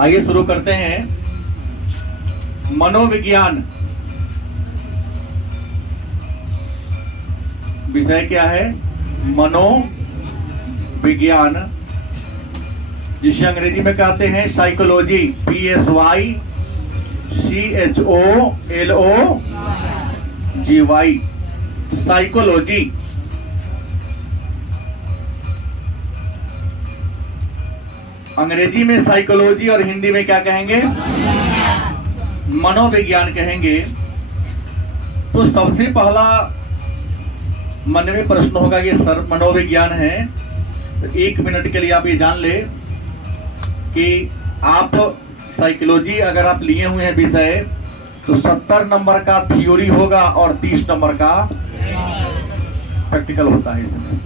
आइए शुरू करते हैं। मनोविज्ञान विषय क्या है? मनोविज्ञान, जिसे अंग्रेजी में कहते हैं साइकोलॉजी। PSYCHOLOGY, psychology. अंग्रेजी में साइकोलॉजी और हिंदी में क्या कहेंगे? मनोविज्ञान कहेंगे। तो सबसे पहला मन में प्रश्न होगा कि सर मनोविज्ञान है, तो 1 मिनट के लिए आप ये जान ले कि आप साइकोलॉजी अगर आप लिए हुए हैं विषय, तो 70 नंबर का थ्योरी होगा और 30 नंबर का प्रैक्टिकल होता है। इसमें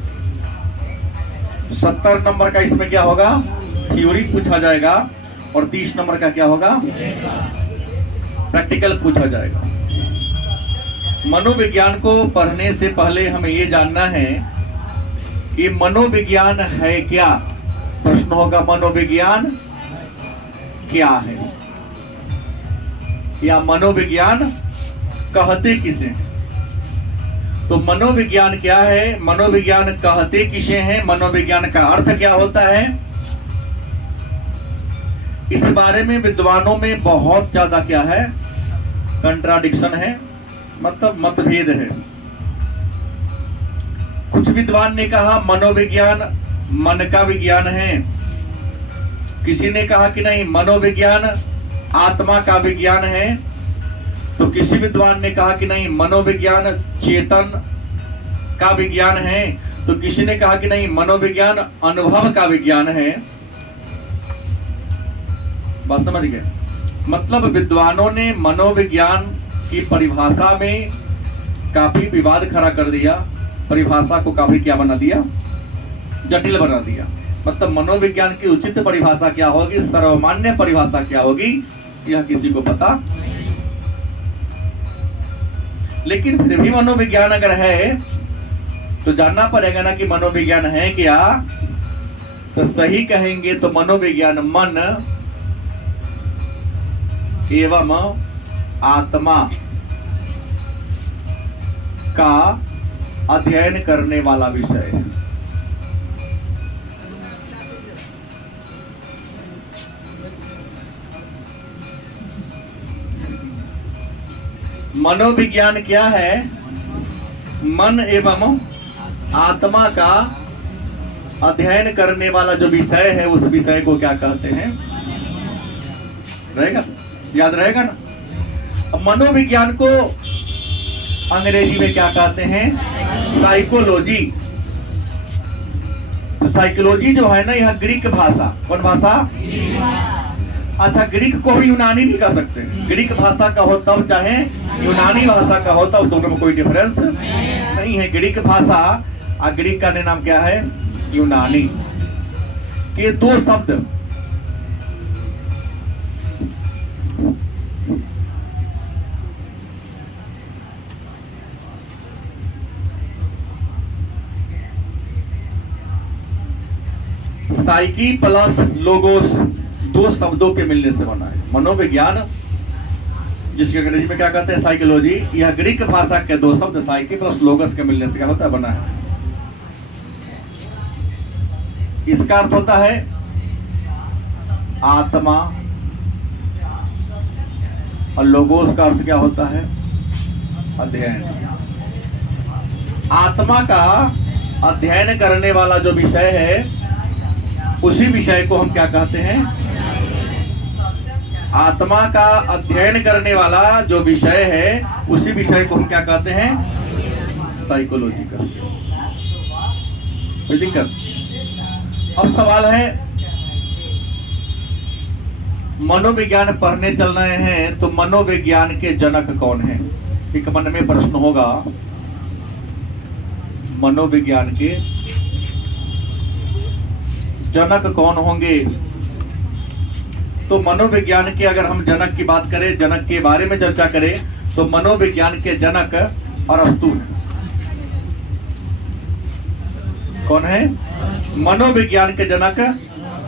70 नंबर का इसमें क्या होगा? थ्योरी पूछा जाएगा और 30 नंबर का क्या होगा? प्रैक्टिकल पूछा जाएगा। मनोविज्ञान को पढ़ने से पहले हमें ये जानना है कि मनोविज्ञान है क्या। प्रश्न होगा मनोविज्ञान क्या है, या मनोविज्ञान कहते किसे हैं। तो मनोविज्ञान क्या है, मनोविज्ञान कहते किसे हैं, मनोविज्ञान का अर्थ क्या होता है, इस बारे में विद्वानों में बहुत ज्यादा क्या है? कंट्राडिक्शन है, मतलब मतभेद है। कुछ विद्वान ने कहा मनोविज्ञान मन का विज्ञान है, किसी ने कहा कि नहीं मनोविज्ञान आत्मा का विज्ञान है, तो किसी विद्वान ने कहा कि नहीं मनोविज्ञान चेतन का विज्ञान है, तो किसी ने कहा कि नहीं मनोविज्ञान अनुभव का विज्ञान है। बात समझ गए? मतलब विद्वानों ने मनोविज्ञान की परिभाषा में काफी विवाद खड़ा कर दिया, परिभाषा को काफी क्या बना दिया? जटिल बना दिया। मतलब मनोविज्ञान की उचित परिभाषा क्या होगी, सर्वमान्य परिभाषा क्या होगी, यह किसी को पता। लेकिन फिर भी मनोविज्ञान अगर है तो जानना पड़ेगा ना कि मनोविज्ञान है क्या। तो सही कहेंगे तो मनोविज्ञान मन एवं आत्मा का अध्ययन करने वाला विषय है। मनोविज्ञान क्या है? मन एवं आत्मा का अध्ययन करने वाला जो विषय है, उस विषय को क्या कहते हैं? रहेगा, याद रहेगा ना। मनोविज्ञान को अंग्रेजी में क्या कहते हैं? साइकोलॉजी। तो साइकोलॉजी जो है ना, यह ग्रीक भाषा, कौन भाषा? अच्छा, ग्रीक को भी यूनानी भी कह सकते हैं। ग्रीक भाषा का हो तब चाहे यूनानी भाषा का हो तब, दोनों में कोई डिफरेंस नहीं है। ग्रीक भाषा और ग्रीक का नाम क्या है? यूनानी। के दो शब्द साइकी प्लस लोगोस, दो शब्दों के मिलने से बना है मनोविज्ञान, जिसके अंग्रेजी में क्या कहते हैं? साइकोलॉजी। यह ग्रीक भाषा के दो शब्द साइकी प्लस लोगस के मिलने से क्या होता है? बना है। इसका अर्थ होता है आत्मा, और लोगोस का अर्थ क्या होता है? अध्ययन। आत्मा का अध्ययन करने वाला जो विषय है, उसी विषय को हम क्या कहते हैं? आत्मा का अध्ययन करने वाला जो विषय है, उसी विषय को हम क्या कहते हैं? साइकोलॉजी का। कोई दिक्कत? अब सवाल है, मनोविज्ञान पढ़ने चल रहे हैं, तो मनोविज्ञान के जनक कौन है? एक मन में प्रश्न होगा, मनोविज्ञान के जनक कौन होंगे? तो मनोविज्ञान के अगर हम जनक की बात करें, जनक के बारे में चर्चा करें, तो मनोविज्ञान के जनक अरस्तु है। कौन है? मनोविज्ञान के जनक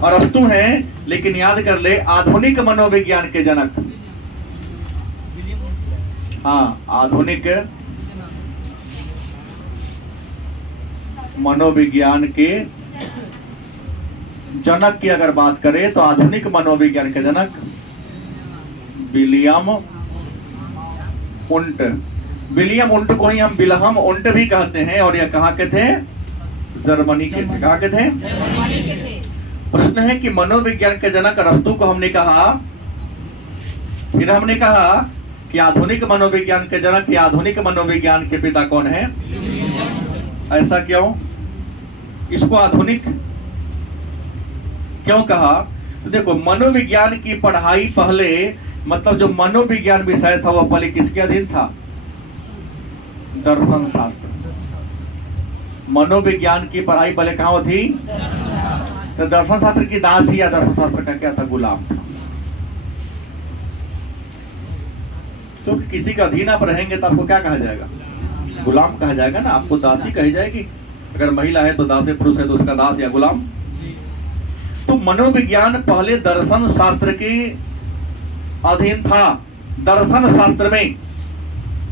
अरस्तु हैं, लेकिन याद कर ले आधुनिक मनोविज्ञान के जनक, हाँ आधुनिक मनोविज्ञान के जनक की अगर बात करें तो आधुनिक मनोविज्ञान के जनक विलियम उंट। विलियम उंट को ही हम विल्हम उंट भी कहते हैं, और यह कहाँ के थे? जर्मनी के थे। कहाँ के थे? प्रश्न है कि मनोविज्ञान के जनक अरस्तु को हमने कहा, फिर हमने कहा कि आधुनिक मनोविज्ञान के जनक या आधुनिक मनोविज्ञान के पिता कौन है? ऐसा क्यों? इसको आधुनिक क्यों कहा? तो देखो, मनोविज्ञान की पढ़ाई पहले, मतलब जो मनोविज्ञान विषय था वह पहले किसके अधीन था? दर्शन शास्त्र। मनोविज्ञान की पढ़ाई पहले कहाँ थी? तो दर्शन शास्त्र की दासी या दर्शन शास्त्र का क्या था? गुलाम था। तो किसी का अधीन आप रहेंगे तो आपको क्या कहा जाएगा? गुलाम कहा जाएगा ना, आपको दासी कही जाएगी। अगर महिला है तो दास है, पुरुष है तो उसका दास या गुलाम। तो मनोविज्ञान पहले दर्शन शास्त्र के अधीन था। दर्शन शास्त्र में,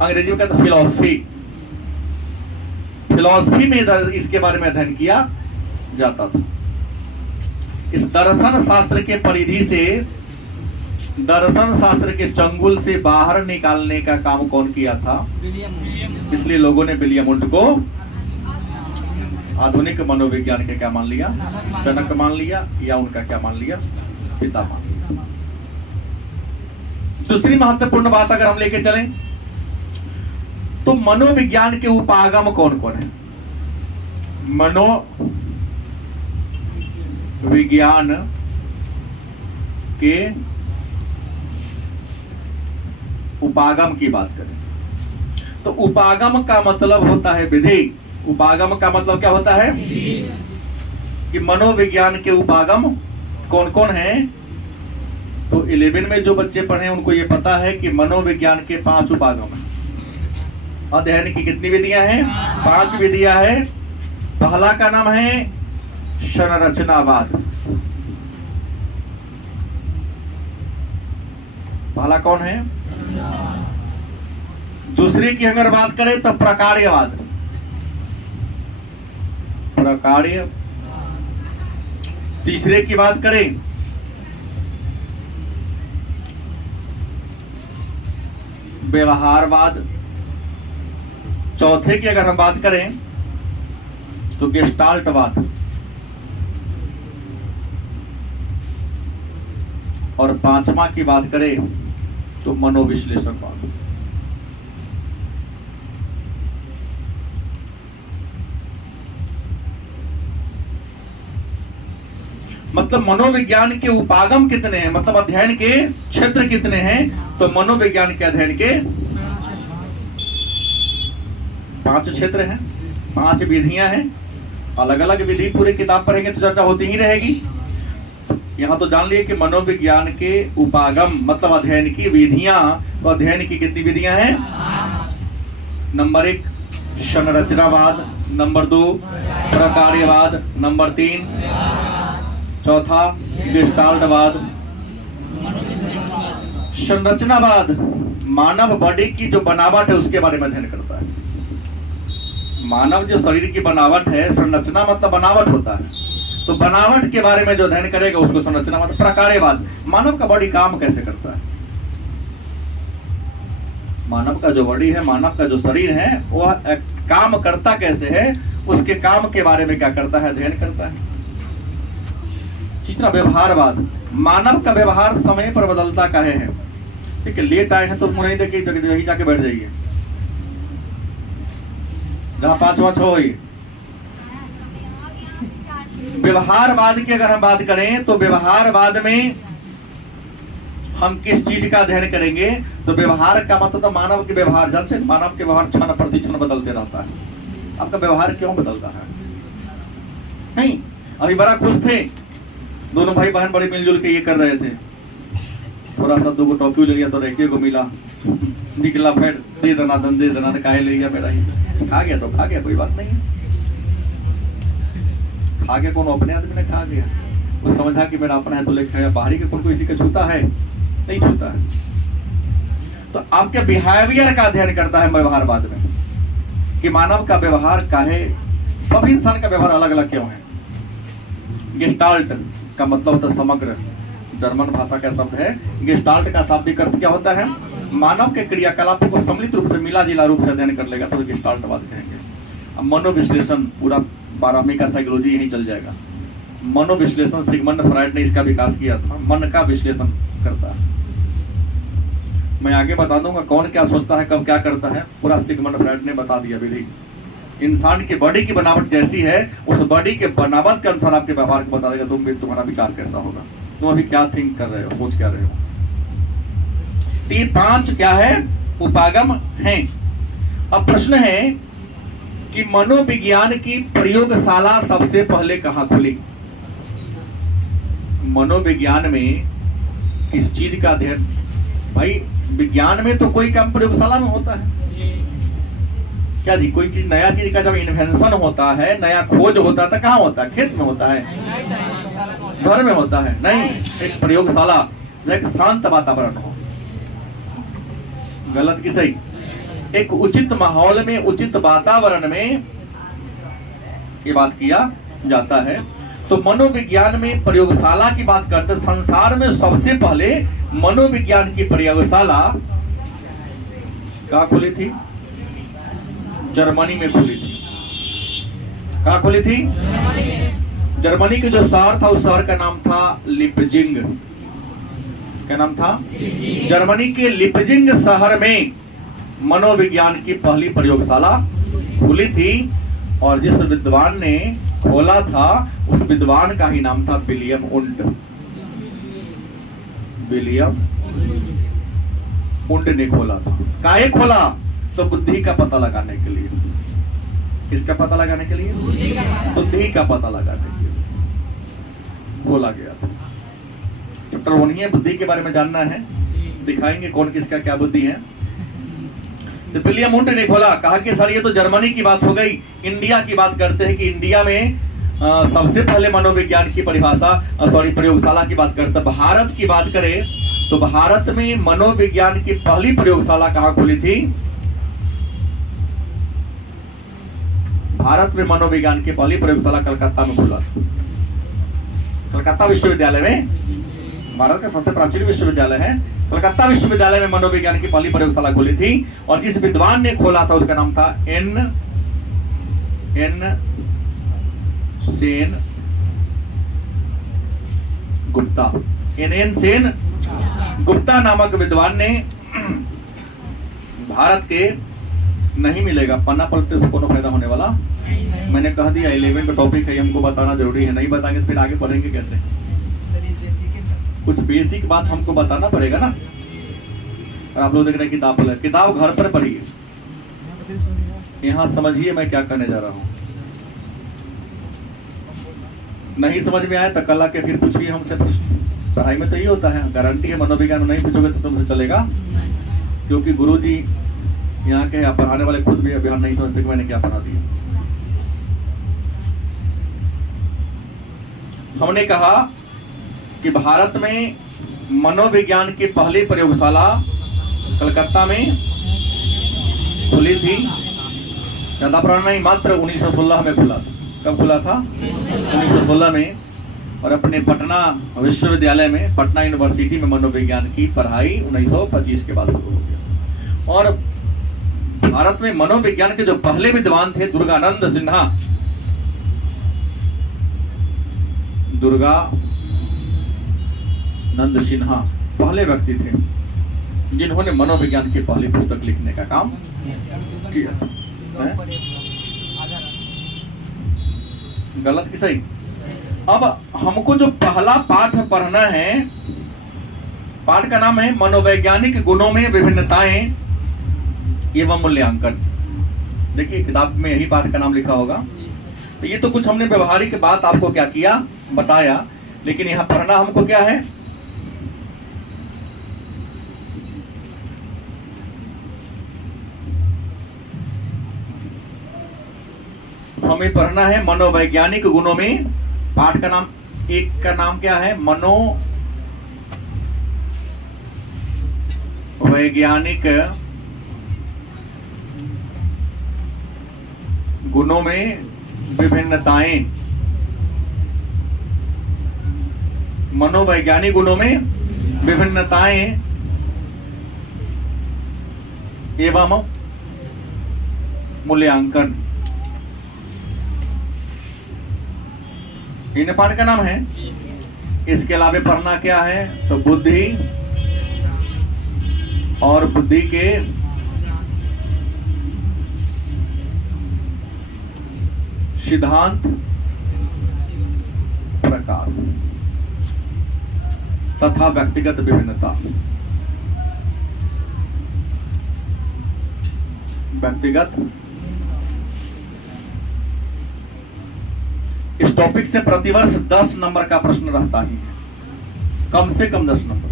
अंग्रेजी में कहते फिलॉसफी, फिलॉसफी में इसके बारे में अध्ययन किया जाता था। इस दर्शन शास्त्र के परिधि से, दर्शन शास्त्र के चंगुल से बाहर निकालने का काम कौन किया था? इसलिए लोगों ने विलियम उंट को आधुनिक मनोविज्ञान के क्या मान लिया? जनक मान लिया, या उनका क्या मान लिया? पिता मान लिया। दूसरी महत्वपूर्ण बात अगर हम लेके चलें तो मनोविज्ञान के उपागम कौन कौन है? मनोविज्ञान के उपागम की बात करें तो उपागम का मतलब होता है विधि। उपागम का मतलब क्या होता है? कि मनोविज्ञान के उपागम कौन कौन हैं? तो 11 में जो बच्चे पढ़े उनको ये पता है कि मनोविज्ञान के 5 उपागम हैं। अध्ययन की कितनी विधियां हैं? 5 विधियां हैं। पहला का नाम है संरचनावाद। पहला कौन है? दूसरी की अगर बात करें तो प्रकार्यवाद। प्रकार्य। तीसरे की बात करें व्यवहारवाद। चौथे की अगर हम बात करें तो गेस्टाल्टवाद। और 5वां की बात करें तो मनोविश्लेषणवाद। मतलब मनोविज्ञान के उपागम कितने हैं, मतलब अध्ययन के क्षेत्र कितने हैं? तो मनोविज्ञान के अध्ययन के 5 क्षेत्र हैं, 5 विधियां हैं। अलग अलग विधि पूरी किताब पढ़ेंगे तो चर्चा होती ही रहेगी। यहाँ तो जान लिए कि मनोविज्ञान के उपागम मतलब अध्ययन की विधियां। तो अध्ययन की कितनी विधियां हैं? नंबर 1 संरचनावाद, नंबर 2 प्रकार्यवाद, नंबर 3 चौथा गेस्टाल्टवाद। संरचनावाद मानव बॉडी की जो बनावट है उसके बारे में अध्ययन करता है। मानव जो शरीर की बनावट है, संरचना मतलब बनावट होता है, तो बनावट के बारे में जो अध्ययन करेगा उसको संरचनावाद। प्रकार्यवाद मानव का बॉडी काम कैसे करता है, मानव का जो बॉडी है, मानव का जो शरीर है वह काम करता कैसे है, उसके काम के बारे में क्या करता है, अध्ययन करता है। तीसरा व्यवहारवाद, मानव का व्यवहार समय पर बदलता काहे है। ठीक है, लेट आए हैं तो मुंह नहीं देखिए, यही जाके बैठ जाइए जहां 5 हो। व्यवहारवाद की अगर हम बात करें तो व्यवहारवाद में हम किस चीज का अध्ययन करेंगे? तो व्यवहार का मतलब तो मानव के व्यवहार, जानते हैं मानव के व्यवहार क्षण प्रति क्षण बदलते रहता है। आपका व्यवहार क्यों बदलता है? नहीं, अभी बड़ा खुश थे, दोनों भाई बहन बड़े मिलजुल के ये कर रहे थे, थोड़ा सा 2 टॉफी ले लिया तो रेके को मिला, निकला फिर दे देना धन दे देना, काहे ले लिया मेरा ही, खा गया तो खा गया, कोई बात नहीं है, खा गया कौन, अपने आदमी ने खा गया। वो समझा कि मेरा अपना है तो लेकर बाहरी के कोई किसी का छूता है, नहीं छूता है। तो आपके बिहेवियर का अध्ययन करता है व्यवहारवाद में, कि मानव का व्यवहार काहे, सब इंसान का व्यवहार अलग अलग क्यों है। गेस्टाल्ट का मतलब होता है समग्र, जर्मन भाषा का शब्द है। गेस्टाल्ट का शाब्दिक अर्थ क्या होता है? मानव के क्रियाकलापों को सम्मिलित रूप से, मिला जुला रूप से अध्ययन कर लेगा तो गेस्टाल्टवाद कहेंगे। अब मनोविश्लेषण, पूरा 12वीं का साइकोलॉजी यही चल जाएगा। मनोविश्लेषण सिगमंड फ्रायड ने इसका विकास किया था, मन का विश्लेषण करता है। मैं आगे बता दूंगा कौन क्या सोचता है, कब क्या करता है, पूरा सिगमंड फ्रायड ने बता दिया विधि। इंसान की बॉडी की बनावट जैसी है, उस बॉडी के बनावट के अनुसार आपके व्यवहार को बता देगा तुम्हारा विचार कैसा होगा, तुम अभी क्या थिंक कर रहे हो, सोच क्या रहे हो। तो ये 5 क्या है? उपागम हैं। अब प्रश्न है कि मनोविज्ञान की प्रयोगशाला सबसे पहले कहां खुली? मनोविज्ञान में किस चीज का अध्ययन? भाई विज्ञान में तो कोई काम प्रयोगशाला में होता है क्या जी? कोई चीज, नया चीज का जब इन्वेंशन होता है, नया खोज होता है तो कहाँ होता है? खेत में होता है, घर में होता है? नहीं, एक प्रयोगशाला, एक शांत वातावरण हो। गलत की सही? एक उचित माहौल में, उचित वातावरण में ये बात किया जाता है। तो मनोविज्ञान में प्रयोगशाला की बात करते, संसार में सबसे पहले मनोविज्ञान की प्रयोगशाला कहाँ खुली थी? जर्मनी में खुली थी। कहाँ खुली थी? जर्मनी के जो शहर था, उस शहर का नाम था लिपजिंग। क्या नाम था? जर्मनी के लिपजिंग शहर में मनोविज्ञान की पहली प्रयोगशाला खुली थी, और जिस विद्वान ने खोला था उस विद्वान का ही नाम था विलियम उंड। विलियम उंड ने खोला था। काहे खोला? तो बुद्धि का पता लगाने के लिए। किसका पता लगाने के लिए? बुद्धि का पता लगाने के लिए खोला गया था। चैप्टर 1 ही है, बुद्धि के बारे में जानना है, दिखाएंगे कौन किसका क्या बुद्धि है। तो विलियम उंड ने खोला, कहा कि सर ये तो जर्मनी की बात हो गई, इंडिया की बात करते हैं कि इंडिया में सबसे पहले मनोविज्ञान की प्रयोगशाला की बात करते हैं। भारत की बात करें तो भारत में मनोविज्ञान की पहली प्रयोगशाला कहाँ खुली थी? भारत में मनोविज्ञान की पहली प्रयोगशाला कलकत्ता में खुला। कलकत्ता विश्वविद्यालय में, भारत का सबसे प्राचीन विश्वविद्यालय है, कलकत्ता विश्वविद्यालय में मनोविज्ञान की पहली प्रयोगशाला खुली थी। और जिस विद्वान ने खोला था उसका नाम था एन सेन गुप्ता। एन सेन गुप्ता नामक विद्वान ने भारत के, नहीं मिलेगा पन्ना पलटने से कोनो फायदा होने वाला, मैंने कह दिया 11 का टॉपिक है, हमको बताना जरूरी है, नहीं बताएंगे तो फिर आगे पढ़ेंगे कैसे? कुछ बेसिक बात हमको बताना पड़ेगा ना। और आप लोग देख रहे हैं किताब घर पर पढ़िए, यहाँ समझिए मैं क्या करने जा रहा हूँ। नहीं समझ में आया तो कल आके फिर पूछिए हमसे प्रश्न। पढ़ाई में तो ये होता है, गारंटी है मनोविज्ञान में नहीं पूछोगे तो तुमसे चलेगा, क्योंकि गुरुजी यहाँ के पढ़ाने वाले खुद भी अभियान नहीं समझते कि मैंने क्या पढ़ा दिया। हमने कहा कि भारत में मनोविज्ञान की पहली प्रयोगशाला कलकत्ता में खुली थी। ज्यादा पुराना नहीं, मात्र 1916 में खुला था। कब खुला था? 1916 में। और अपने पटना विश्वविद्यालय में, पटना यूनिवर्सिटी में मनोविज्ञान की पढ़ाई 1925 के बाद शुरू हो गया। और भारत में मनोविज्ञान के जो पहले विद्वान थे दुर्गानंद सिन्हा, दुर्गानंद सिन्हा पहले व्यक्ति थे जिन्होंने मनोविज्ञान की पहली पुस्तक लिखने का काम किया। गलत की सही? अब हमको जो पहला पाठ पढ़ना है, पाठ का नाम है मनोवैज्ञानिक गुणों में विभिन्नताएं एवं मूल्यांकन। देखिए किताब में यही पाठ का नाम लिखा होगा। तो ये तो कुछ हमने व्यवहारिक बात आपको क्या किया, बताया, लेकिन यहाँ पढ़ना हमको क्या है? हमें पढ़ना है मनोवैज्ञानिक गुणों में, पाठ का नाम एक का नाम क्या है? मनोवैज्ञानिक गुणों में विभिन्नताएं। मनोवैज्ञानिक गुणों में विभिन्नताएं एवं मूल्यांकन, इन पाठ का नाम है। इसके अलावा पढ़ना क्या है? तो बुद्धि और बुद्धि के सिद्धांत, प्रकार तथा व्यक्तिगत विभिन्नता। व्यक्तिगत, इस टॉपिक से प्रतिवर्ष 10 नंबर का प्रश्न रहता ही है, कम से कम 10 नंबर।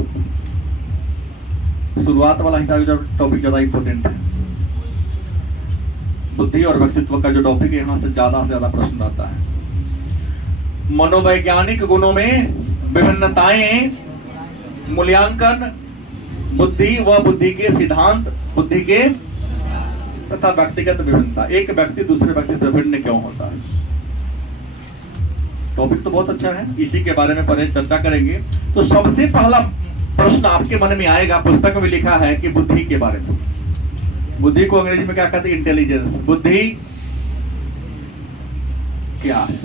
शुरुआत वाला टॉपिक ज्यादा इंपॉर्टेंट है। बुद्धि और व्यक्तित्व का जो टॉपिक है, यहां से ज्यादा प्रश्न आता है। मनोवैज्ञानिक गुणों में विभिन्नताएं, मूल्यांकन, बुद्धि व बुद्धि के सिद्धांत, बुद्धि के तथा व्यक्तिगत विभिन्नता। एक व्यक्ति दूसरे व्यक्ति से भिन्न क्यों होता है? टॉपिक तो बहुत अच्छा है, इसी के बारे में पहले चर्चा करेंगे। तो सबसे पहला प्रश्न आपके मन में आएगा, पुस्तक में लिखा है कि बुद्धि के बारे में। बुद्धि को अंग्रेजी में क्या कहते हैं? इंटेलिजेंस। बुद्धि क्या है?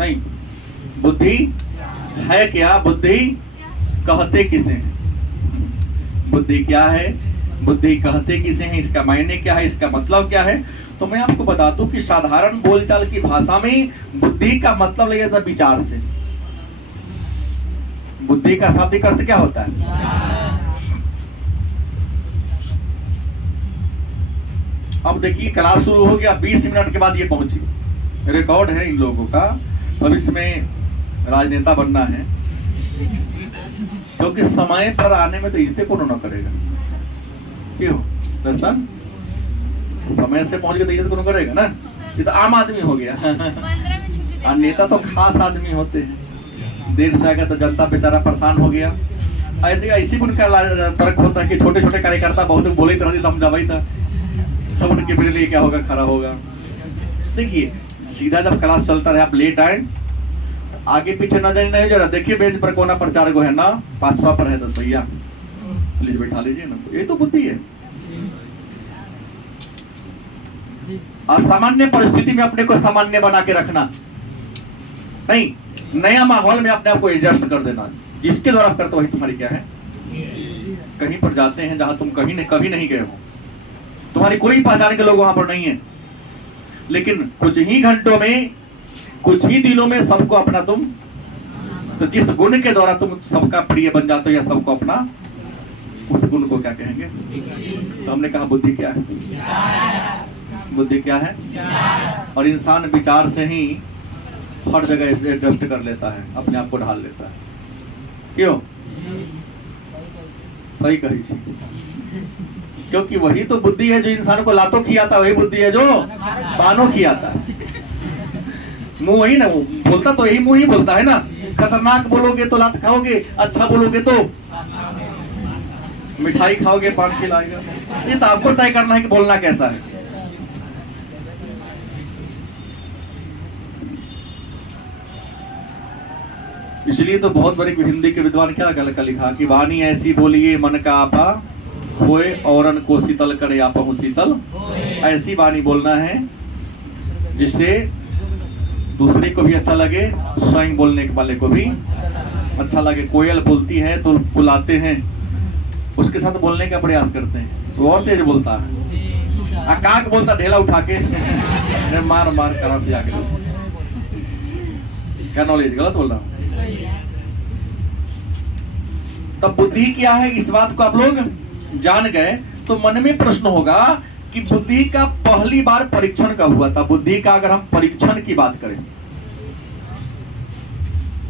नहीं, बुद्धि है क्या? बुद्धि कहते किसे हैं? बुद्धि क्या है? बुद्धि कहते किसे हैं? इसका मायने क्या है? इसका मतलब क्या है? तो मैं आपको बता दूं कि साधारण बोलचाल की भाषा में बुद्धि का मतलब लिया जाता है विचार से। बुद्धि का शाब्दिक अर्थ क्या होता है? अब देखिए, क्लास शुरू हो गया, 20 मिनट के बाद ये पहुंची। रिकॉर्ड है इन लोगों का। भविष्य में राजनेता बनना है, क्योंकि समय पर आने में तो इज्जत कौन न करेगा? क्यों दर्शन? समय से पहुंच गए तो इज्जत कौन करेगा ना? ये तो आम आदमी हो गया। और नेता तो खास आदमी होते हैं। देर से आएगा तो जनता बेचारा परेशान हो गया। ऐसी उनका तर्क होता है कि छोटे छोटे कार्यकर्ता बहुत बोले तरह तो हम जवाई था, सब उनके मेरे लिए क्या होगा, खराब होगा। देखिए, सीधा जब क्लास चलता रहे, आप लेट आए, आगे पीछे न जाए, नहीं जरा देखिए बेंच पर कोना पर 4 गो है ना, 500 पर है, तो भैया प्लीज बैठा लीजिए ना। ये तो बुद्धि है। असामान्य परिस्थिति में अपने को सामान्य बना के रखना नहीं, नया माहौल में अपने आप को एडजस्ट कर देना। जिसके द्वारा आप करते वही तुम्हारी क्या है? कहीं पर जाते हैं जहां तुम कभी नहीं गए हो, तुम्हारी कोई पहचान के लोग वहां पर नहीं है, लेकिन कुछ ही घंटों में, कुछ ही दिनों में सबको अपना तुम, तो जिस गुण के द्वारा तुम सबका प्रिय बन जाते हो या सबको अपना, उस गुण को क्या कहेंगे? तो हमने कहा बुद्धि क्या है? बुद्धि क्या है? और इंसान विचार से ही हर जगह एडजस्ट कर लेता है, अपने आप को ढाल लेता है। क्यों? सही कही थी, क्योंकि वही तो बुद्धि है जो इंसान को लातों खिलाता है, वही बुद्धि है जो बानों खिलाता है। मुंह वही ना, बोलता तो यही मुंह ही बोलता है ना। खतरनाक बोलोगे तो लात खाओगे, अच्छा बोलोगे तो मिठाई खाओगे, पान खिलाएगा। ये तो आपको तय करना है कि बोलना कैसा है। इसलिए तो बहुत बड़े हिंदी के विद्वान क्या लिखा कि वाणी ऐसी बोलिए मन का आपा होए, औरन को शीतल करे आपहु शीतल। ऐसी वाणी बोलना है जिससे दूसरे को भी अच्छा लगे, स्वयं बोलने वाले को भी अच्छा लगे। कोयल बोलती है तो बुलाते हैं, उसके साथ बोलने का प्रयास करते हैं, तो और तेज बोलता है। काक बोलता ढेला उठा के मार मार करा से आके। क्या नॉलेज? गलत बोल रहा हूं। तब बुद्धि क्या है, इस बात को आप लोग जान गए, तो मन में प्रश्न होगा कि बुद्धि का पहली बार परीक्षण कब हुआ था? बुद्धि का अगर हम परीक्षण की बात करें,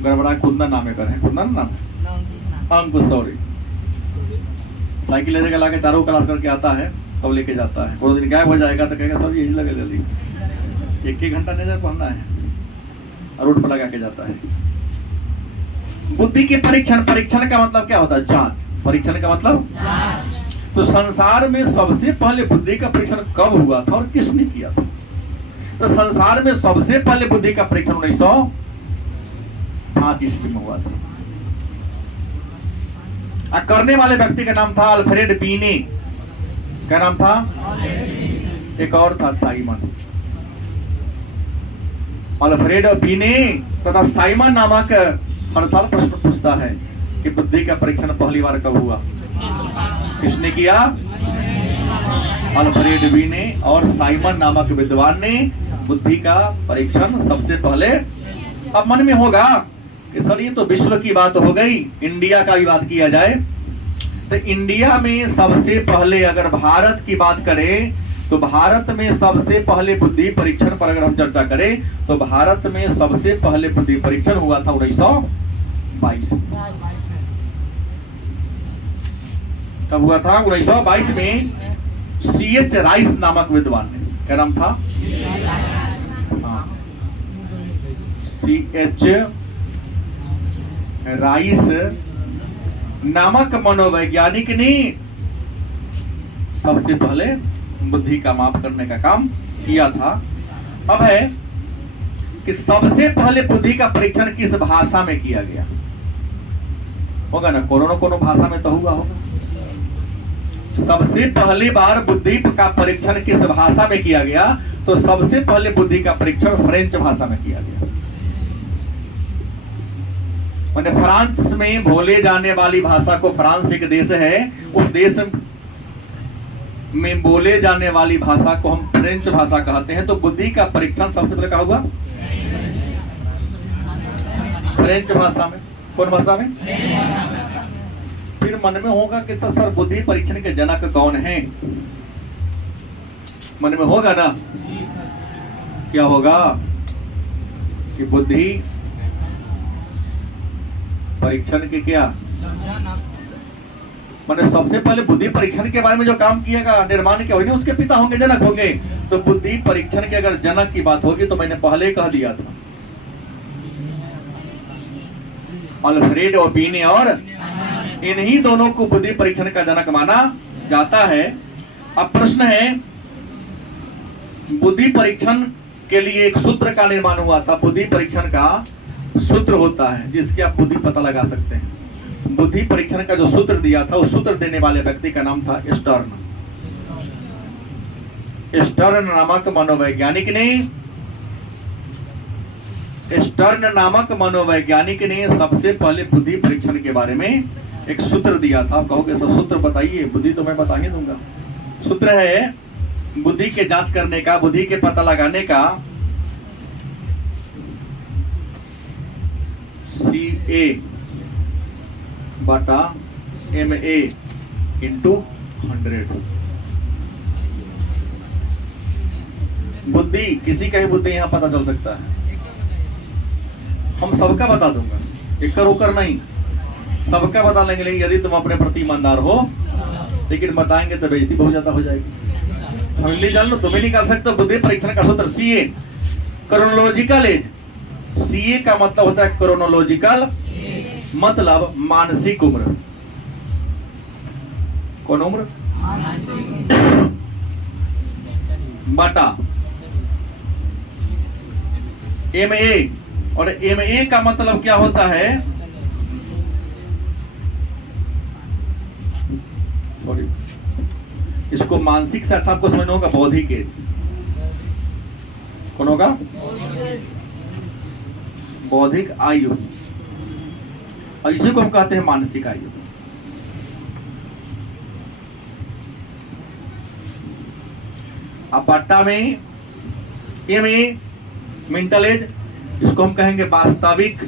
गड़बड़ा खुदना नाम है, खुदना नाम अंकुश, सॉरी। साइकिल ले जाकर लाके चारों क्लास करके आता है, तब लेके जाता है। थोड़ा दिन गायब हो जाएगा तो कहेगा सर यही लगे जल्दी। 1 घंटा नेजर पहनना है और रोड पर लगा के जाता है। बुद्धि के परीक्षण, परीक्षण का मतलब क्या होता है? जांच। परीक्षण का मतलब जांच। तो संसार में सबसे पहले बुद्धि का परीक्षण कब हुआ था और किसने किया था? तो संसार में सबसे पहले बुद्धि का परीक्षण 1905 ईस्वी में हुआ था। करने वाले व्यक्ति का नाम था अल्फ्रेड बीने। क्या नाम था? एक और था साइमन। अल्फ्रेड बीने तथा साइमन नामक हर साल प्रश्न पूछता है कि बुद्धि का परीक्षण पहली बार कब हुआ? किसने किया? अल्फ्रेड बीने और साइमन नामक विद्वान ने बुद्धि का परीक्षण सबसे पहले। अब मन में होगा कि सर ये तो विश्व की बात हो गई, इंडिया का भी बात किया जाए तो इंडिया में सबसे पहले अगर भारत की बात करें तो भारत में सबसे पहले बुद्धि परीक्षण पर अगर हम चर्चा करें तो भारत में सबसे पहले बुद्धि परीक्षण हुआ था 1922। कब हुआ था? 1922 में C.H. राइस नामक विद्वान ने। क्या नाम था? C.H. राइस नामक मनोवैज्ञानिक ने सबसे पहले बुद्धि का माप करने का काम किया था। अब है कि सबसे पहले बुद्धि का परीक्षण किस भाषा में किया गया होगा ना? कोनो भाषा में तो हुआ होगा। सबसे पहली बार बुद्धि का परीक्षण किस भाषा में किया गया? तो सबसे पहले बुद्धि का परीक्षण फ्रेंच भाषा में किया गया। मैंने फ्रांस में बोले जाने वाली भाषा को, फ्रांस एक देश है, उस देश में बोले जाने वाली भाषा को हम फ्रेंच भाषा कहते हैं। तो बुद्धि का परीक्षण सबसे पहले कहा हुआ फ्रेंच भाषा में। कौन भाषा में? फिर मन में होगा कि तो सर बुद्धि परीक्षण के जनक कौन है? मन में होगा ना? क्या होगा कि बुद्धि परीक्षण के क्या मैंने सबसे पहले बुद्धि परीक्षण के बारे में जो काम किएगा, निर्माण किया होगा, उसके पिता होंगे, जनक होंगे। तो बुद्धि परीक्षण के अगर जनक की बात होगी तो मैंने पहले कह दिया था अल्फ्रेड और बीने, और इन्हीं दोनों को बुद्धि परीक्षण का जनक माना जाता है। अब प्रश्न है, बुद्धि परीक्षण के लिए एक सूत्र का निर्माण हुआ था। बुद्धि परीक्षण का सूत्र होता है जिसके आप बुद्धि पता लगा सकते हैं। बुद्धि परीक्षण का जो सूत्र दिया था, उस सूत्र देने वाले व्यक्ति का नाम था स्टर्न। स्टर्न नामक मनोवैज्ञानिक ने सबसे पहले बुद्धि परीक्षण के बारे में एक सूत्र दिया था। आप कहोगे सर सूत्र बताइए, बुद्धि तो मैं बता ही दूंगा। सूत्र है बुद्धि के जांच करने का, बुद्धि के पता लगाने का, CA/MA/100। बुद्धि किसी का ही बुद्धि यहां पता चल सकता है। हम सबका बता दूंगा, एक होकर नहीं, सबका बता लेंगे। लेकिन यदि तुम अपने प्रति ईमानदार हो, लेकिन बताएंगे तो बेइज्जती बहुत ज्यादा हो जाएगी। हम ले जान लो, तुम्हें निकाल सकते हो बुद्धि परीक्षण का सूत्र CA क्रोनोलॉजिकल एज। CA का मतलब होता है क्रोनोलॉजिकल, मतलब मानसिक उम्र। कौन उम्र? बटा MA, और MA का मतलब क्या होता है? सॉरी, इसको मानसिक से अच्छा आपको समझना होगा, बौद्धिक एज। कौन होगा? बौद्धिक आयु, और इसी को हम कहते हैं मानसिक आयु। अब बट्टा में MA मेंटल एज, इसको हम कहेंगे वास्तविक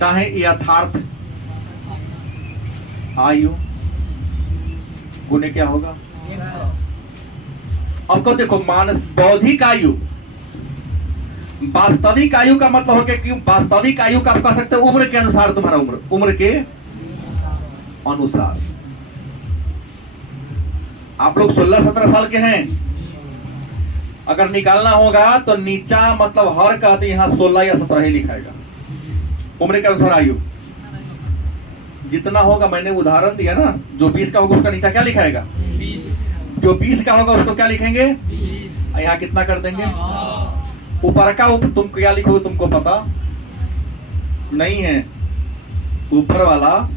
चाहे यथार्थ आयु। गुने क्या होगा? अब को देखो, मानस बौद्धिक आयु, वास्तविक आयु का मतलब हो गया कि वास्तविक आयु का आप कह सकते हो उम्र के अनुसार, तुम्हारा उम्र के अनुसार। आप लोग 16-17 साल के हैं अगर निकालना होगा तो नीचा मतलब हर कहते यहाँ 16 या 17 ही लिखाएगा। उम्र के अनुसार आयु जितना होगा, मैंने उदाहरण दिया ना, जो 20 का होगा उसका नीचा क्या लिखाएगा 20, जो 20 का होगा उसको क्या लिखेंगे 20। यहाँ कितना कर देंगे, ऊपर का तुम क्या लिखोगे तुमको पता नहीं है। ऊपर वाला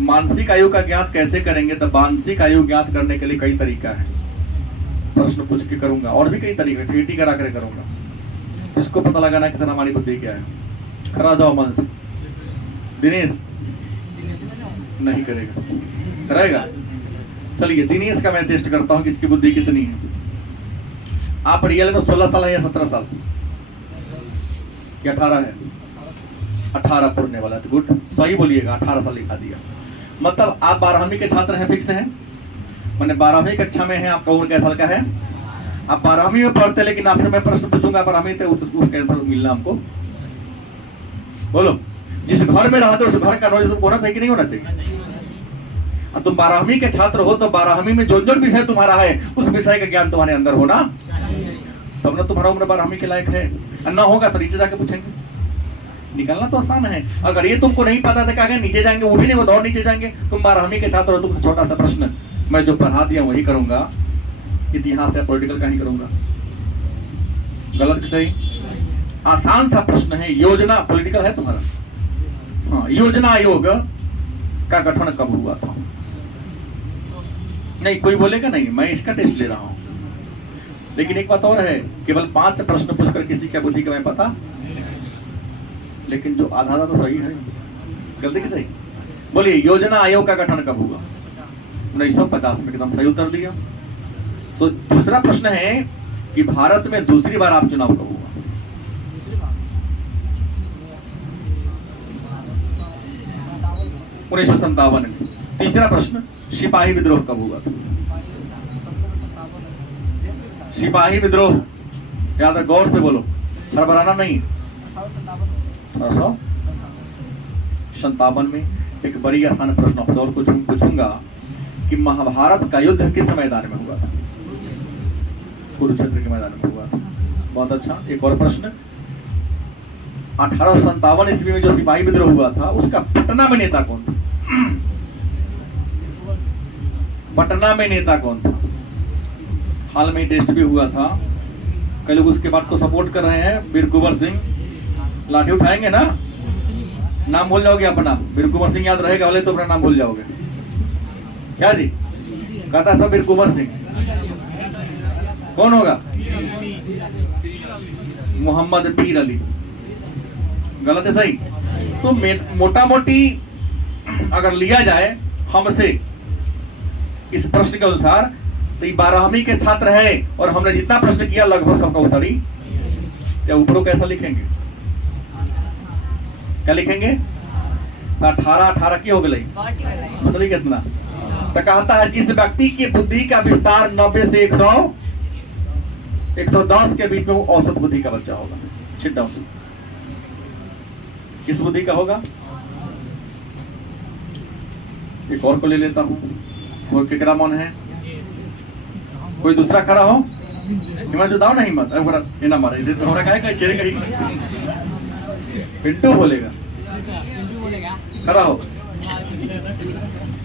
मानसिक आयु का ज्ञात कैसे करेंगे, तो मानसिक आयु ज्ञात करने के लिए कई तरीका है, प्रश्न पूछ के करूंगा, और भी कई तरीके टीटी करा कर करूंगा। इसको पता लगाना कि सर हमारी बुद्धि क्या है। खड़ा जाओ मन से। दिनेश नहीं करेगा, करेगा। चलिए दिनेश का मैं टेस्ट करता हूं कि इसकी बुद्धि कितनी है। आप रियल में 16 साल है या 17 साल या 18 है? 18 पढ़ने वाला, तो गुड, सही बोलिएगा, 18 साल लिखा दिया। मतलब आप 12वीं के छात्र हैं, फिक्स हैं, मैंने 12वीं कक्षा में है। आपका उम्र कैसा साल का है? आप 12वीं में पढ़ते, लेकिन आपसे मैं प्रश्न पूछूंगा 12वीं तक उसका आंसर मिलना हमको। बोलो, जिस घर में रहते उस घर का नॉलेज तुमको होना चाहिए कि नहीं होना चाहिए? अब तुम 12वीं के छात्र हो तो 12वीं में जो जो विषय तुम्हारा है उस विषय का ज्ञान तुम्हारे अंदर होना तब ना तुम्हारा उम्र 12वीं के लायक है। ना होगा तो नीचे जाके पूछेंगे। निकलना तो आसान है। अगर ये तुमको नहीं पता था क्या नीचे जाएंगे, वो भी नहीं, वो और नीचे जाएंगे। तुम 12वीं के छात्र हो, तुमसे छोटा सा प्रश्न मैं जो पढ़ा दिया वही करूंगा, इतिहास या पॉलिटिकल का ही करूंगा। गलत कि सही? आसान सा प्रश्न है। योजना पॉलिटिकल है तुम्हारा? हाँ, योजना आयोग का गठन कब हुआ था? नहीं, कोई बोलेगा नहीं, मैं इसका टेस्ट ले रहा हूं। लेकिन एक बात और है, केवल 5 प्रश्न पूछकर किसी की बुद्धि का मैं पता, लेकिन जो आधा तो सही है। गलती की सही? बोलिए, योजना आयोग का गठन कब हुआ? 1950 में। एकदम सही उत्तर दिया। तो दूसरा प्रश्न है कि भारत में दूसरी बार आप चुनाव कब हुआ? 1957 में। तीसरा प्रश्न, सिपाही विद्रोह कब हुआ था? सिपाही विद्रोह याद है, गौर से बोलो, हड़बड़ाना नहीं। 1857 में। एक बड़ी आसान प्रश्न आपसे और कुछ पूछूंगा कि महाभारत का युद्ध किस मैदान में हुआ था? कुरुक्षेत्र के मैदान में हुआ था। बहुत अच्छा। एक और प्रश्न, 1857 ईस्वी में जो सिपाही विद्रोह हुआ था उसका पटना में नेता कौन था? पटना में नेता कौन था? हाल में टेस्ट भी हुआ था, कल उसके बाद को सपोर्ट कर रहे हैं। वीर कुंवर सिंह। लाठी उठाएंगे ना, नाम भूल जाओगे अपना। वीर कुंवर सिंह याद रहेगा, वाले तो अपना नाम भूल जाओगे। क्या जी कहता सब? वीर कुंवर सिंह। कौन होगा? मोहम्मद पीर अली। गलत है सही? तो मोटा मोटी अगर लिया जाए हमसे इस प्रश्न के अनुसार, तो 12वीं के छात्र है और हमने जितना प्रश्न किया लगभग सबका उत्तर ही। या ऊपरों कैसा लिखेंगे? क्या लिखेंगे? 18 की हो गई, मतलब कितना? तो कहता है जिस व्यक्ति की बुद्धि का विस्तार 90 से 110 के बीच में, वो औसत बुद्धि का बच्चा होगा। Sit down. किस बुद्धि का होगा? एक और को ले लेता हूं। कोई केकरा मन है? कोई दूसरा खड़ा हो? हिम्मत जो दाओ ना, हिम्मत ना मारे तो कहीं चेहरे कहीं पिंटू बोलेगा। खड़ा हो।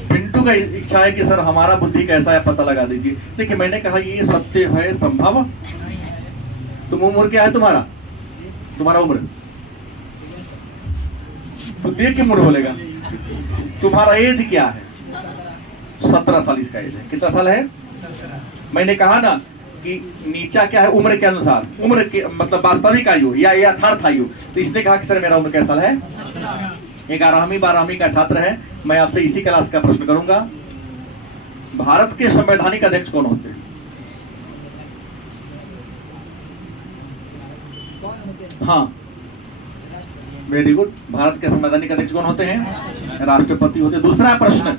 पिंटू का इच्छा है कि सर हमारा बुद्धि कैसा है पता लगा दीजिए। देखिए मैंने कहा ये सत्य है संभव। तुम उम्र क्या है तुम्हारा? तुम्हारा उम्र तो देख के मुड़ बोलेगा। तुम्हारा एज क्या है? 17 साल इसका एज है। कितना साल है? मैंने कहा ना कि नीचा क्या है उम्र के अनुसार, उम्र के मतलब वास्तविक आयु या यथार्थ आयु। तो इसने कहा कि सर मेरा उम्र कैसा है? 11वीं 12वीं का छात्र है। मैं आपसे इसी क्लास का प्रश्न करूंगा। भारत के संवैधानिक अध्यक्ष कौन होते हैं? हाँ, वेरी गुड। भारत के संवैधानिक अध्यक्ष कौन होते हैं? राष्ट्रपति होते हैं। दूसरा प्रश्न,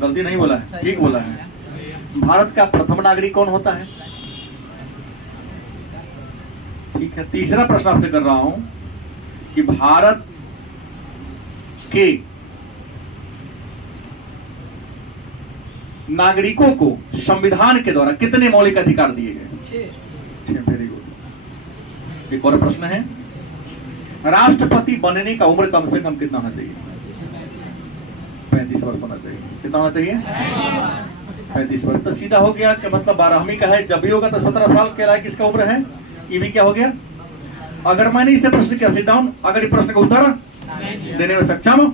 गलती नहीं बोला है, ठीक बोला है। भारत का प्रथम नागरिक कौन होता है? ठीक है। तीसरा प्रश्न आपसे कर रहा हूं कि भारत के नागरिकों को संविधान के द्वारा कितने मौलिक अधिकार दिए गए? 6। Very good. एक और प्रश्न है, राष्ट्रपति बनने का उम्र कम से कम कितना होना चाहिए? 35 वर्ष होना चाहिए। कितना होना चाहिए? 35 वर्ष। तो सीधा हो गया कि मतलब 12वीं का है, जब भी होगा तो 17 साल के लायक इसका उम्र है। ये भी क्या हो गया? अगर मैंने इसे प्रश्न किया सिट डाउन, अगर ये प्रश्न का उत्तर देने में सक्षम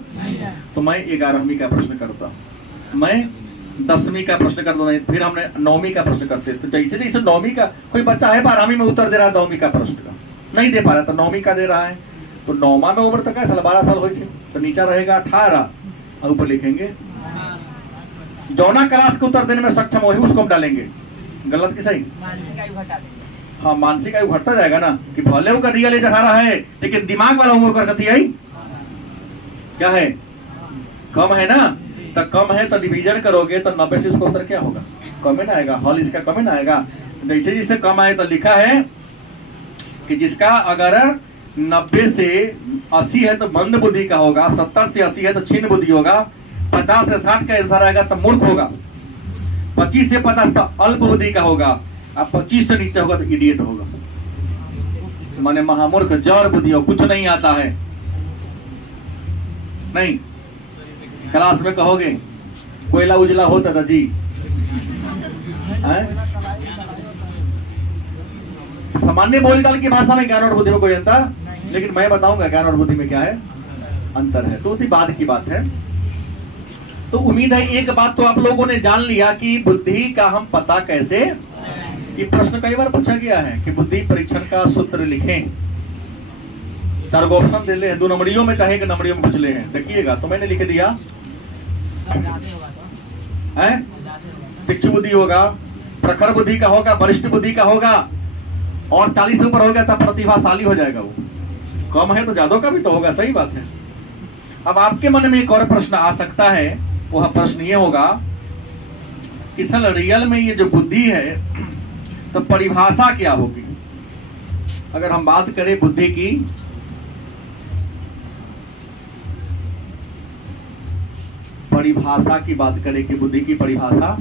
तो मैं 11वीं का प्रश्न करता, मैं 10वीं का प्रश्न करता, नहीं फिर हमने 9वीं का प्रश्न करते। तो जैसे जैसे 9वीं का कोई बच्चा है 12वीं में उत्तर दे रहा है 9वीं का प्रश्न का नहीं दे पा रहा, तो 9वीं का दे रहा है, तो 9वां में उम्र तक है 12 साल हो, तो नीचा रहेगा 18 और ऊपर लिखेंगे जौना क्लास के उत्तर देने में सक्षम हो उसको हम डालेंगे। गलत कि सही? हाँ, मानसिक आयु घटता जाएगा ना, कि भले का रियल एज 18 है लेकिन दिमाग वाला उम्र कथी है क्या है? कम है ना। तो कम है तो डिवीजन करोगे तो 90 से उसका उत्तर क्या होगा? कम ही ना आएगा, हॉल इसका कम ही ना आएगा। जैसे जिससे कम आए तो लिखा है कि जिसका अगर 90 से 80 है तो मंद बुद्धि का होगा, 70 से 80 है तो क्षीण बुद्धि होगा, 50 से 60 का आंसर आएगा तो मूर्ख होगा, 25 से 50 तो अल्प बुद्धि का होगा, अब 25 से नीचे होगा तो इडियट होगा, माने महामूर्ख, जड़ बुद्धि हो, कुछ नहीं आता है। नहीं, क्लास में कहोगे कोयला उजला होता था जी, सामान्य बोलचाल की भाषा में ज्ञान और बुद्धि में कोई अंतर, लेकिन मैं बताऊंगा ज्ञान और बुद्धि में क्या है अंतर है, तो बाद की बात है। तो उम्मीद है एक बात तो आप लोगों ने जान लिया कि बुद्धि का हम पता कैसे। ये प्रश्न कई बार पूछा गया है कि बुद्धि परीक्षण का सूत्र लिखें, 4 ऑप्शन दे ले, 2 नंबरियों में चाहे 1 नंबरियों में पूछ ले हैं। देखिएगा तो मैंने लिख दिया है, तीक्ष्ण बुद्धि होगा, प्रखर बुद्धि का होगा, वरिष्ठ बुद्धि का होगा, और 40 से ऊपर हो गया तब प्रतिभाशाली हो जाएगा। वो कम है तो ज्यादा का भी तो होगा, सही बात है। अब आपके मन में एक और प्रश्न आ सकता है, वह प्रश्न ये होगा कि सल रियल में ये जो बुद्धि है तो परिभाषा क्या होगी? अगर हम बात करें बुद्धि की, परिभाषा की बात करें कि बुद्धि की परिभाषा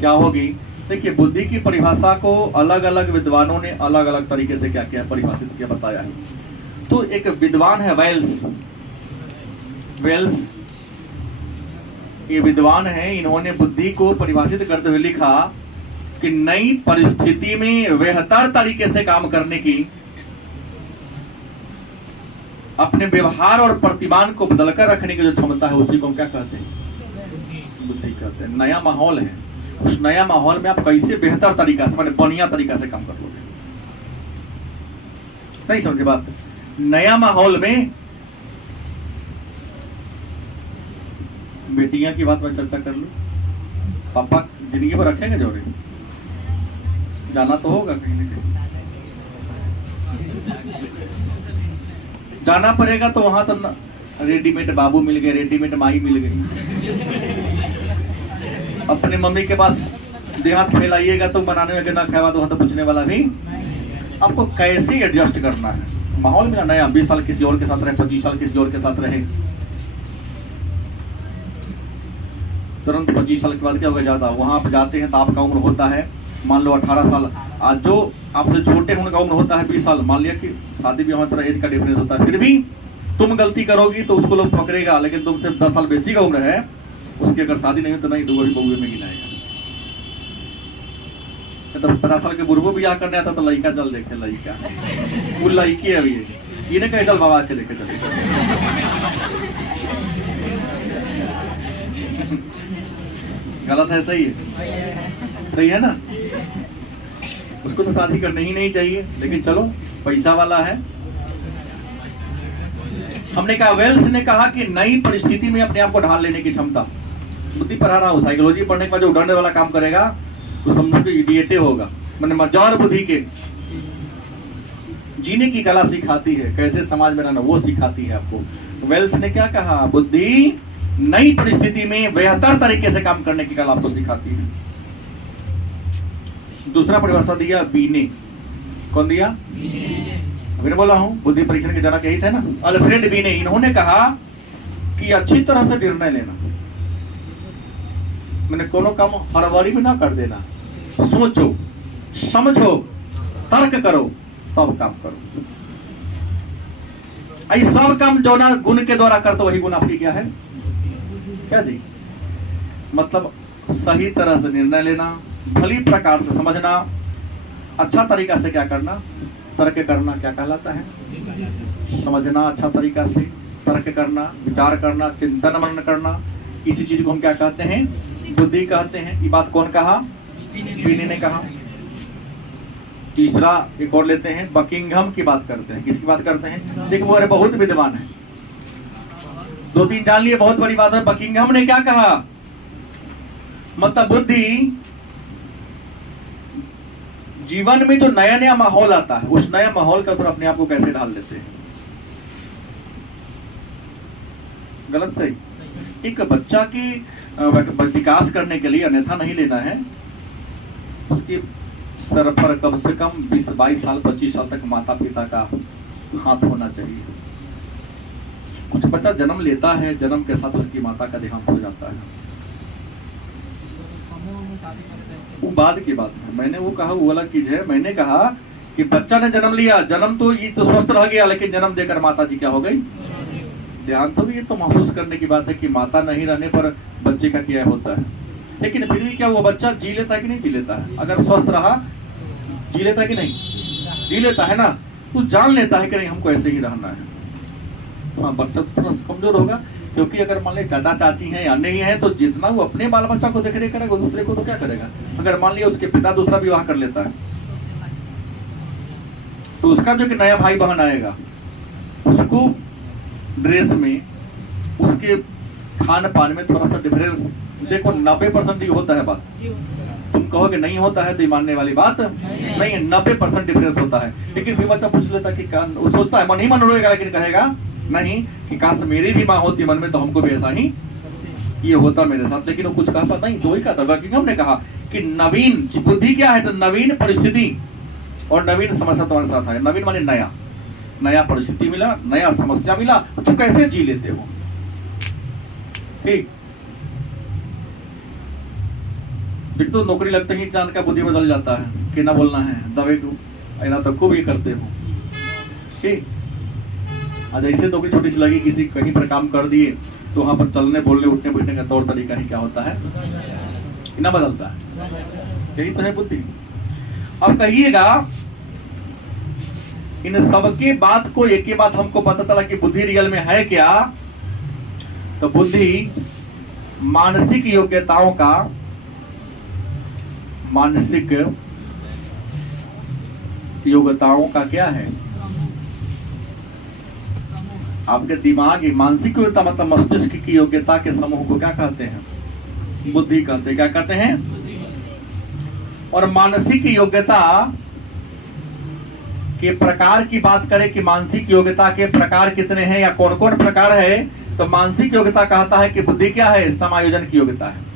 क्या होगी। देखिए, बुद्धि की परिभाषा को अलग अलग विद्वानों ने अलग अलग तरीके से क्या किया, परिभाषित किया, बताया है। तो एक विद्वान है वेल्स, ये विद्वान है, इन्होंने बुद्धि को परिभाषित करते हुए लिखा कि नई परिस्थिति में बेहतर तरीके से काम करने की, अपने व्यवहार और प्रतिमान को बदलकर रखने की जो क्षमता है उसी को हम क्या कहते हैं? बुद्धि कहते हैं। नया माहौल है, उस नया माहौल में आप कैसे बेहतर तरीका से, माने बढ़िया तरीका से काम कर लोगे। नहीं समझे बात? नया माहौल में बेटियां की बात में चर्चा कर लूं, पापा जिंदगी भर रखेंगे जोड़े, जाना तो होगा कहीं ना कहीं, जाना पड़ेगा, तो वहां तो रेडीमेड बाबू मिल गए, रेडीमेड माई मिल गई। अपने मम्मी के पास देहात फैलाइएगा तो बनाने में ना खाएगा तो वहां तो पूछने वाला भी। आपको कैसे एडजस्ट करना है माहौल में नया, 20 साल किसी और के साथ रहे, 25 साल किसी और के साथ रहे, तुरंत 25 साल के बाद क्या होगा, ज्यादा वहां आप जाते हैं तो आपका उम्र होता है मान लो 18 साल, आज जो आपसे छोटे हैं उनका उम्र होता है 20 साल। मान लिया कि शादी भी हमारी तरह एज का डिफरेंस होता है, फिर भी तुम गलती करोगी तो उसको लोग पकड़ेगा, लेकिन तुमसे 10 साल बेसी का उम्र है उसकी अगर शादी नहीं हो तो नहीं, 2 बहुए में गिनाएगा। तो 50 साल के बुढ़बो भी आ करने आता तो लड़का चल देखे, लड़का वो लड़की है, ये नहीं कहे चल बाबा के देखे चले। गलत है? सही है? सही है ना? उसको तो शादी करनी ही नहीं चाहिए, लेकिन चलो पैसा वाला है। हमने कहा, वेल्स ने कहा कि नई परिस्थिति में अपने आप को ढाल लेने की क्षमता, बुद्धि पढ़ा रहा हूं, साइकोलॉजी पढ़ने के बाद जो उड़ने वाला काम करेगा तो समझो कि इडियटे होगा, मैंने मजार बुद्धि के जीने की कला सिखाती है, कैसे समाज में रहना वो सिखाती है आपको। वेल्स ने क्या कहा, बुद्धि नई परिस्थिति में बेहतर तरीके से काम करने की कला आपको सिखाती है। दूसरा परिभाषा दिया बीने, कौन दिया? अभी बोला हूं, बुद्धि परीक्षण के जनक यही थे ना, अल्फ्रेड बीने। इन्होंने कहा कि अच्छी तरह से निर्णय लेना, मैंने कोनो काम हड़बड़ी में ना कर देना, सोचो समझो तर्क करो तब काम करो। ये सब काम जो ना गुण के द्वारा करते वही गुण आपकी क्या है, क्या जी, मतलब सही तरह से निर्णय लेना, भली प्रकार से समझना, अच्छा तरीका से क्या करना, तर्क करना क्या कहलाता है, समझना अच्छा तरीका से, तर्क करना, विचार करना, चिंतन मनन करना, इसी चीज को हम क्या कहते हैं, बुद्धि कहते हैं। ये बात कौन कहा, बीनी ने कहा। तीसरा एक और लेते हैं, बकिंघम की बात करते हैं। किसकी बात करते हैं, देखो वो बहुत विद्वान है, दो तीन जान लिए, बहुत बड़ी बात है। बकिंघम ने क्या कहा, मतलब बुद्धि जीवन में जो नया नया माहौल आता है, उस नया माहौल का असर अपने आप को कैसे ढाल लेते हैं। गलत सही, एक बच्चा की विकास करने के लिए अन्यथा नहीं लेना है, उसके सर पर कम से कम 20-22 साल 25 साल तक माता पिता का हाथ होना चाहिए। कुछ बच्चा जन्म लेता है, जन्म के साथ उसकी माता का देहांत हो जाता है, वो बाद की बात है। मैंने वो कहा वो अलग चीज है। मैंने कहा कि बच्चा ने जन्म लिया, जन्म तो ये तो स्वस्थ रह गया, लेकिन जन्म देकर माता जी क्या हो गई, देहांत हो गई। तो महसूस करने की बात है कि माता नहीं रहने पर बच्चे का क्या होता है। लेकिन फिर भी क्या वो बच्चा जी लेता है कि नहीं जी लेता है, अगर स्वस्थ रहा जी लेता है कि नहीं जी लेता है ना, तो जान लेता है कि नहीं हमको ऐसे ही रहना है। हाँ, बच्चा तो थोड़ा कमजोर होगा, क्योंकि अगर मान लीजिए चाचा चाची हैं अन्य ही हैं, तो जितना वो अपने बाल बच्चा को देख रेख करेगा, दूसरे को तो क्या करेगा। अगर मान लिया उसके पिता दूसरा विवाह कर लेता है, तो उसका जो एक नया भाई बहन आएगा, उसको ड्रेस में, उसके खान पान में थोड़ा सा डिफरेंस देखो 90% होता है। बात तुम कहोगे नहीं होता है तो ये मानने वाली बात नहीं है, 90% डिफरेंस होता है। लेकिन भी बच्चा पूछ लेता कि वो सोचता है, मन ही मन रोएगा, लेकिन कहेगा नहीं कि काश मेरी भी माँ होती मन में तो हमको भी ऐसा ही ये होता मेरे साथ। लेकिन वो कुछ कहा पता नहीं, तो ही कहा था कि हमने कहा कि नवीन बुद्धि क्या है, तो नवीन परिस्थिति और नवीन समस्या तुम्हारे साथ है। नवीन माने नया, नया परिस्थिति मिला, नया समस्या मिला, तो तुम कैसे जी लेते हो। ठीक, एक तो नौकरी लगते ही इंसान का बुद्धि बदल जाता है कि ना बोलना है, दबे को ऐना तो खूब ये करते हो। ठीक, आज ऐसे नौकरी छोटी सी लगी, किसी कहीं पर काम कर दिए, तो वहां पर चलने बोलने उठने बैठने का तौर तरीका ही क्या होता है, ना बदलता है। यही तो है बुद्धि। अब कहिएगा इन सबके बात को, एक ही बात हमको पता चला कि बुद्धि रियल में है क्या, तो बुद्धि मानसिक योग्यताओं का, मानसिक योग्यताओं का क्या है, आपके दिमाग की मानसिक योग्यता मतलब मस्तिष्क की योग्यता के समूह को क्या कहते हैं, बुद्धि कहते हैं। क्या कहते हैं, और मानसिक योग्यता के प्रकार की बात करें कि मानसिक योग्यता के प्रकार कितने हैं या कौन कौन प्रकार है, तो मानसिक योग्यता कहता है कि बुद्धि क्या है, समायोजन की योग्यता है।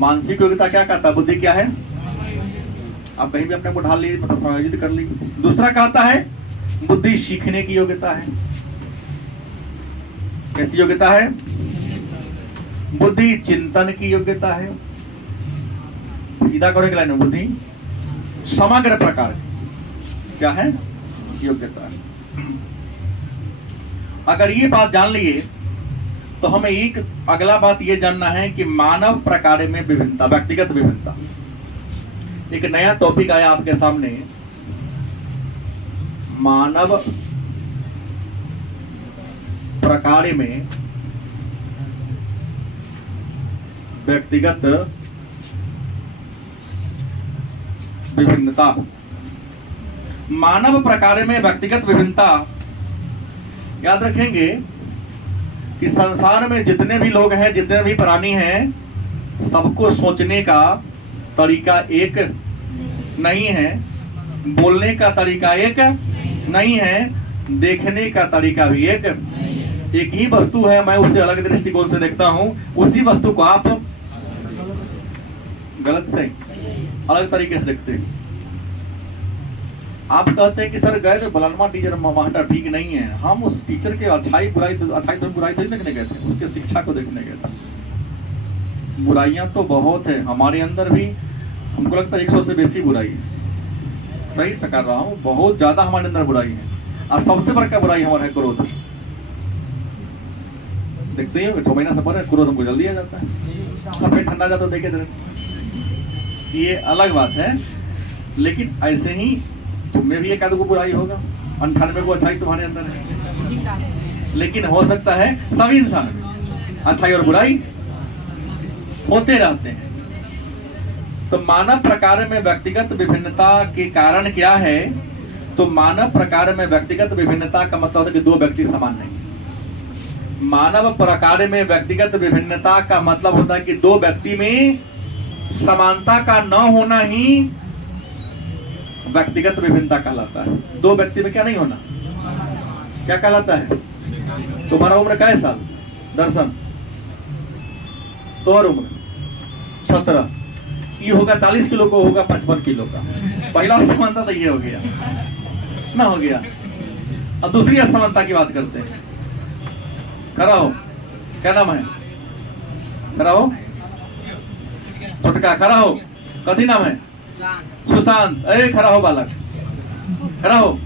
मानसिक योग्यता क्या कहता है, बुद्धि क्या है, आप कहीं भी अपने को ढाल लीजिए, मतलब समायोजित कर लीजिए। दूसरा कहता है बुद्धि सीखने की योग्यता है। कैसी योग्यता है, बुद्धि चिंतन की योग्यता है। सीधा करो लाइन में, बुद्धि समग्र प्रकार क्या है, योग्यता है। अगर ये बात जान लिए तो हमें एक अगला बात ये जानना है कि मानव प्रकार में विभिन्नता, व्यक्तिगत विभिन्नता। एक नया टॉपिक आया आपके सामने, मानव प्रकार में व्यक्तिगत विभिन्नता। मानव प्रकार में व्यक्तिगत विभिन्नता, याद रखेंगे कि संसार में जितने भी लोग हैं, जितने भी प्राणी हैं, सबको सोचने का तरीका एक नहीं है, बोलने का तरीका एक नहीं है, देखने का तरीका भी एक ही वस्तु है। मैं उसे अलग दृष्टिकोण से देखता हूं, उसी वस्तु को आप गलत से अलग तरीके से देखते हैं। आप कहते हैं कि सर गए थे बलनमा टीचर मास्टर ठीक नहीं है, हम उस टीचर के अच्छाई बुराई तो देखने गए थे, उसके शिक्षा को देखने गए थे। बुराइयां तो बहुत है हमारे अंदर भी, हमको लगता है 100 से बेसी बुराई है, सही से कर रहा हूँ, बहुत ज्यादा हमारे अंदर बुराई है। और सबसे बड़का बुराई हमारा है क्रोध। देखते ही 6 महीना सफर है, क्रोध हमको जल्दी आ जाता है, और फिर ठंडा जाता देखे थे। ये अलग बात है, लेकिन ऐसे ही तुमने भी 1 को बुराई होगा, 98 को अच्छाई तुम्हारे अंदर है। लेकिन हो सकता है सभी इंसान में अच्छाई और बुराई होते रहते हैं। तो मानव प्रकार में व्यक्तिगत विभिन्नता के कारण क्या है? तो मानव प्रकार में व्यक्तिगत विभिन्नता का मतलब होता है कि 2 व्यक्ति समान नहीं। मानव प्रकार में व्यक्तिगत विभिन्नता का मतलब होता है कि 2 व्यक्ति में समानता का न होना ही व्यक्तिगत विभिन्नता कहलाता है। 2 व्यक्ति में क्या नहीं होना, क्या कहलाता है? तुम्हारा उम्र क्या है साल? दर्शन, तो उम्र 17, ये होगा 40 किलो को, होगा 55 किलो का। पहला असमानता तो ये हो गया ना, हो गया। अब दूसरी असमानता की बात करते हैं। खड़ा हो, क्या नाम है? खड़ा हो, छोटका खड़ा हो, कथी नाम है? सुशांत। अरे खड़ा हो बालक, खड़ा हो।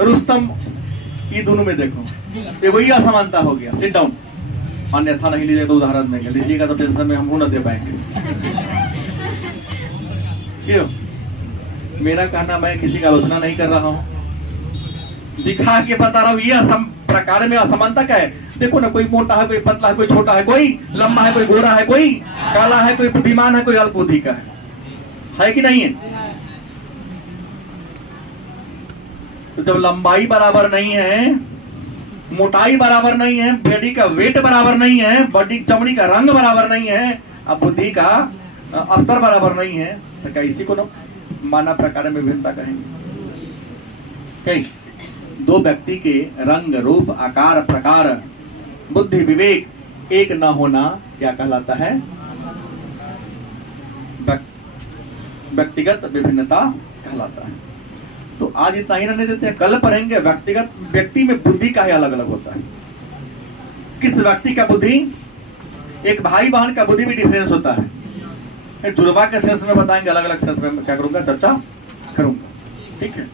रुस्तम। ये दोनों में देखो, ये वही असमानता हो गया। Sit down. अन्यथा नहीं लीजिएगा तो उदाहरण देंगे, लीजिएगा तो टेंशन में हम न दे पाएंगे। क्यों? मेरा कहना, मैं किसी का आलोचना नहीं कर रहा हूं, दिखा के बता रहा हूं। ये प्रकार में असमानता क्या है? देखो ना, कोई मोटा है, कोई पतला है, कोई छोटा है, कोई लंबा है, कोई गोरा है, कोई काला है, कोई बुद्धिमान है, कोई अल्प बुद्धि का है कि नहीं है? तो जब लंबाई बराबर नहीं है, मोटाई बराबर नहीं है, बॉडी का वेट बराबर नहीं है, बॉडी चमड़ी का रंग बराबर नहीं है, अब बुद्धि का स्तर बराबर नहीं है, तो क्या इसी को ना मानव प्रकार में विभिन्नता कहेंगे? 2 व्यक्ति के रंग, रूप, आकार, प्रकार, बुद्धि, विवेक एक न होना क्या कहलाता है? व्यक्तिगत विभिन्नता कहलाता है। तो आज इतना ही रहने देते हैं, कल पढ़ेंगे व्यक्तिगत व्यक्ति में बुद्धि का ही अलग अलग होता है। किस व्यक्ति का बुद्धि, एक भाई बहन का बुद्धि भी डिफरेंस होता है। जुड़वा के सेंस में बताएंगे, अलग अलग सेंस में क्या करूंगा, चर्चा करूंगा। ठीक है।